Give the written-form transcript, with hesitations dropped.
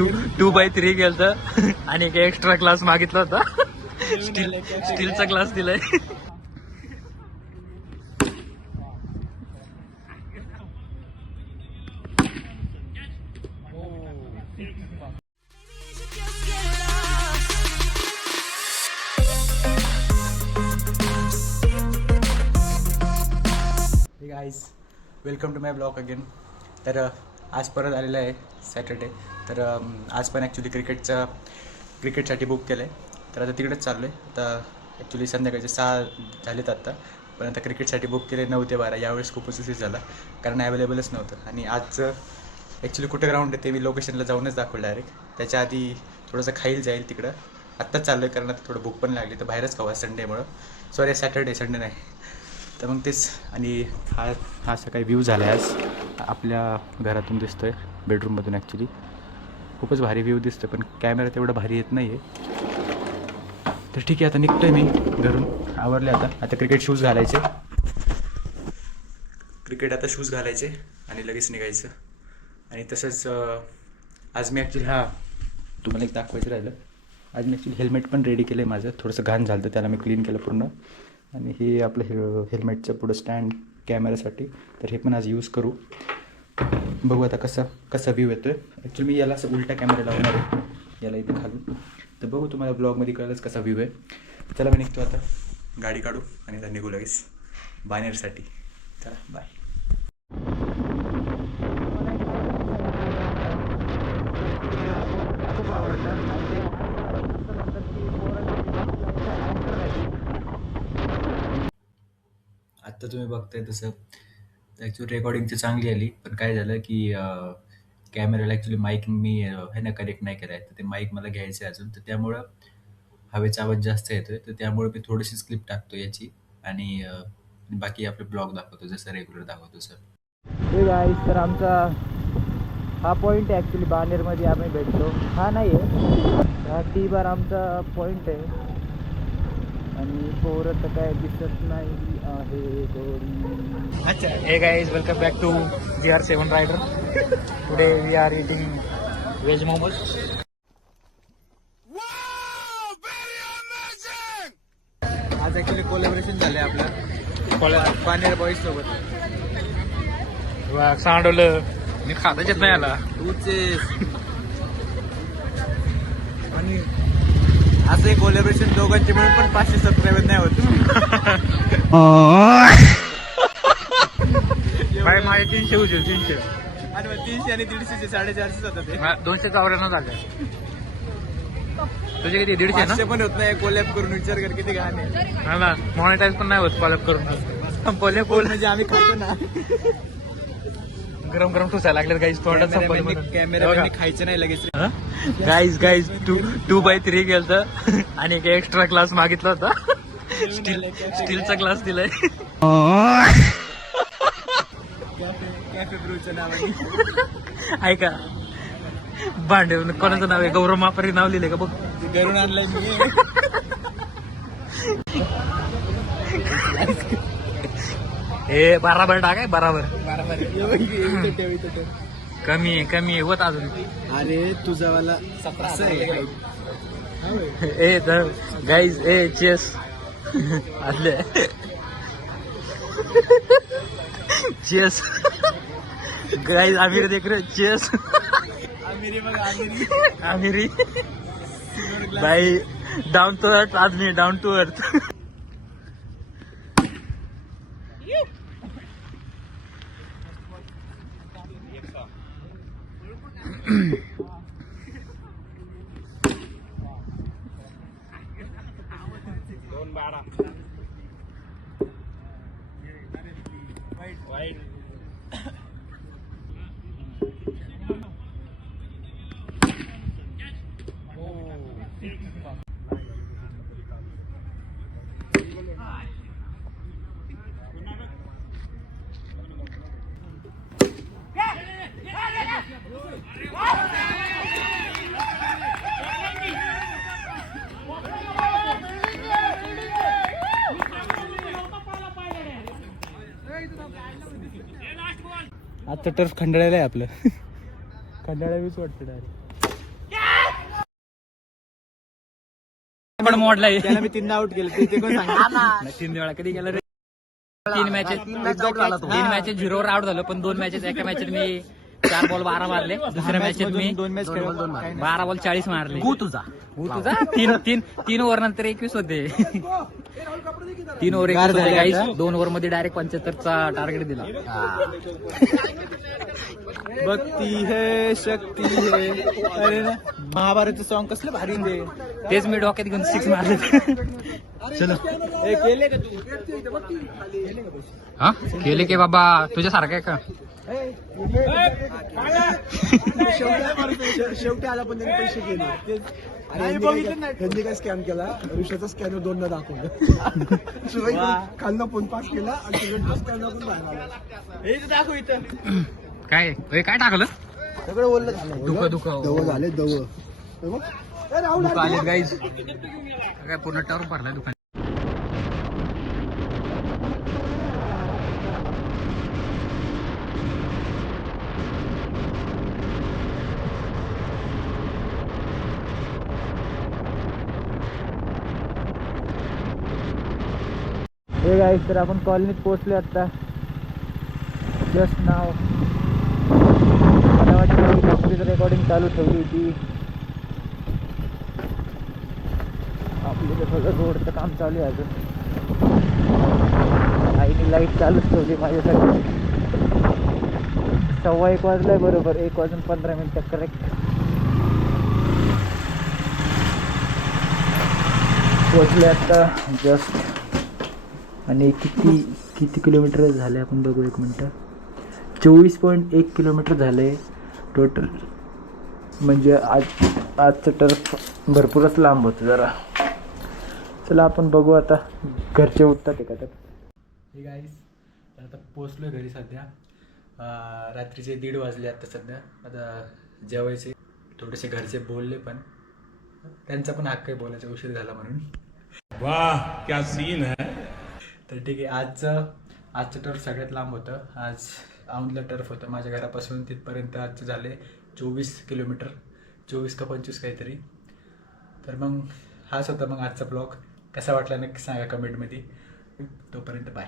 2x3 केलं आणि एक एक्स्ट्रा क्लास मागितला होता. स्टीलचा क्लास दिलाय. Guys welcome to my blog again. तर आज परत आलेलं आहे सॅटर्डे. तर आज पण ॲक्च्युली क्रिकेटसाठी बुक केलं आहे. तर आता तिकडेच चाललो आहे. आता ॲक्च्युली संध्याकाळचे 6 झालेत आत्ता, पण आता क्रिकेटसाठी बुक केले 9 ते 12. यावेळेस खूपच उशीर झाला कारण अवेलेबलच नव्हतं. आणि आज ॲक्च्युली कुठे ग्राउंड आहे ते मी लोकेशनला जाऊनच दाखवलं डायरेक्ट. त्याच्या आधी थोडंसं खाईल जाईल तिकडं. आत्ताच चाललो आहे कारण आता थोडं भूक पण लागली, तर बाहेरच खावा संडेमुळं. सॉरी संडे नाही. तर मग तेच. आणि हा सकाळी व्ह्यू झाला आहे आज आपल्या घरातून दिसतो आहे, बेडरूममधून. ॲक्च्युली खूपच भारी व्ह्यू दिसतो, पण कॅमेरा तेवढा भारी येत नाही आहे. तर ठीक आहे, आता निघतो आहे मी घरून. आवरले आता क्रिकेट शूज घालायचे आणि लगेच निघायचं. आणि तसंच आज मी ॲक्च्युली तुम्हाला एक दाखवायचं राहिलं. आज मी ॲक्च्युली हेल्मेट पण रेडी केलं आहे माझं. थोडंसं घाण झालं तर त्याला मी क्लीन केलं पूर्ण. आणि हे आपलं हेल्मेटचं पुढं स्टँड कॅमेऱ्यासाठी, तर हे पण आज यूज करू. बघू आता कसा व्ह्यू येतो आहे. ॲक्च्युली मी याला असं उलटा कॅमेरा लावणार आहे, याला इथे घालून. तर बघू, तुम्हाला ब्लॉगमध्ये कळलंच कसा व्ह्यू आहे. चला मी निघतो आता, गाडी काढू आणि आता निघू लगेच बानेरसाठी. चला बाय. आत्ता तुम्ही बघताय तसं ॲक्च्युली रेकॉर्डिंगची चांगली आली, पण काय झालं की कॅमेऱ्याला ॲक्च्युली माईक मी आहे ना कनेक्ट नाही केला आहे. तर ते माईक मला घ्यायचं आहे अजून. तर त्यामुळं हवेचा आवाज जास्त येतो आहे. तर त्यामुळे मी थोडीशीच क्लिप टाकतो याची. आणि बाकी आपले ब्लॉग दाखवतो जसं रेग्युलर दाखवतो सर. हे गाईस, तर आमचा हा पॉईंट आहे ॲक्च्युली बानेरमध्ये आम्ही भेटतो. हा नाही आहे, हा T-बार आमचा पॉईंट आहे. आणि पोरं तर काय दिसत नाही आहे कोणी. अच्छा, hey guys, welcome back to VR7 rider. Today we are eating veg momos. आज ॲक्च्युली कोलॅबरेशन झालं आहे आपलं बानेर बॉईज सोबत. सांडवलं मी खाताच येत नाही आला आणि असं एक कोलॅबरेशन दोघांचे मिळून पण 500 सबस्क्रायबर नाही होत. काय माझे 300 होते, 300 आणि 300 आणि 150 450 होतात. ते 254 झाले. तुझे किती? 150 ना? पण होत नाही. कोलॅब करून विचार कर किती घाण आहे. हा ना, मॉनिटाईज पण नाही होत कोलॅब करून. कोलॅब म्हणजे आम्ही खातो ना. गरम गरम ठुसायला लागले गाईज. कॅमेरा खायचं नाही लगेच. गाईज 2x3 केलं आणि एक एक्स्ट्रा क्लास मागितला होता. स्टीलचा क्लास दिलाय. कॅफे ब्रूचं नाव आहे. ऐका, भांडे कोणाचं नाव आहे? गौरव मापारी नाव लिहिलंय का बघ. घरून आणलंय मी. हे बराबर टाकाय, बराबर कमी आहे होत अजून. अरे तुझावाला ए तर गाईज चेस आले. चेस गाईज, आमिर देख रहे चेस. आमिरी भाई, down to earth Aadmi, down to earth. वाईट आता टर्फ खंडाळायला आहे आपलं. खंडाळावीच वाटतं डायरेक्ट. पण मोडलाय त्याला मी 3 आउट केलं ते कोण सांगा. 3 वेळा कधी गेला रे? 3 मॅचेस 0वर आउट झालो, पण 2 मॅचेस एका मॅचेत मी 4 बॉल 12 मारले, दुसऱ्या मॅचेत मी 2 मॅच 12 बॉल 40 मारले. तुझा 3 ओव्हर नंतर 21 होते. 3 ओव्हर 21 होते गाईस. 2 ओव्हर मध्ये डायरेक्ट 75चा टार्गेट दिला. भक्ती है शक्ती है. अरे ना महाभारतचं सॉन्ग कसलं भारी आहे. तेच मी डोक्यात घेऊन 6 मारले. चलो हे केले का तू? हा केले की बाबा तुझ्यासारखं आहे का? शेवटी आला पण त्यांनी पैसे केले. त्यांनी काय स्कॅम केला, ऋषाचा स्कॅनर 2दा दाखवलं. शिवाय खालनं फोन पास केला आणि स्कॅनर पण बाहेर आला. हे इथं दाखव इथं. काय काय टाकलं? सगळं ओरलं झालं. दुख दव झाले दव. आले गाईज. काय पूर्ण टावर भरलाय दुकान. हे गाईस तर आपण कॉलनीत पोहोचलो आता. जस्ट नाव. मला वाटतं रेकॉर्डिंग चालू ठेवली होती. आपलं थोडं रोडचं काम चालू आहे अजून. आईने लाईट चालूच ठेवली माझ्यासाठी. 1:15 वाजलाय बरोबर. 1:15 करेक्ट पोचले आता जस्ट. आणि किती किलोमीटर झाले आपण बघू. 1 मिनटं. 24.1 किलोमीटर झाले टोटल. म्हणजे आजचं टर्फ भरपूरच लांब होतं जरा. चला आपण बघू आता घरचे उठतात का तर. हे गाईस तर आता पोचलो घरी सध्या. रात्रीचे 1:30 वाजले आता सध्या. आता जेवायचे. थोडेसे घरचे बोलले पण त्यांचा पण हक्क आहे बोलायचा, उशीर झाला म्हणून. वाह क्या सीन है. तर ठीक आहे. आजचं टर्फ सगळ्यात लांब होतं. आज औंधला टर्फ होतं. माझ्या घरापासून तिथपर्यंत आजचं झाले 24 किलोमीटर. 24 का 25 काहीतरी. तर मग हाच होता मग आजचा ब्लॉग. कसा वाटला नक्की सांगा कमेंटमध्ये. तोपर्यंत बाय.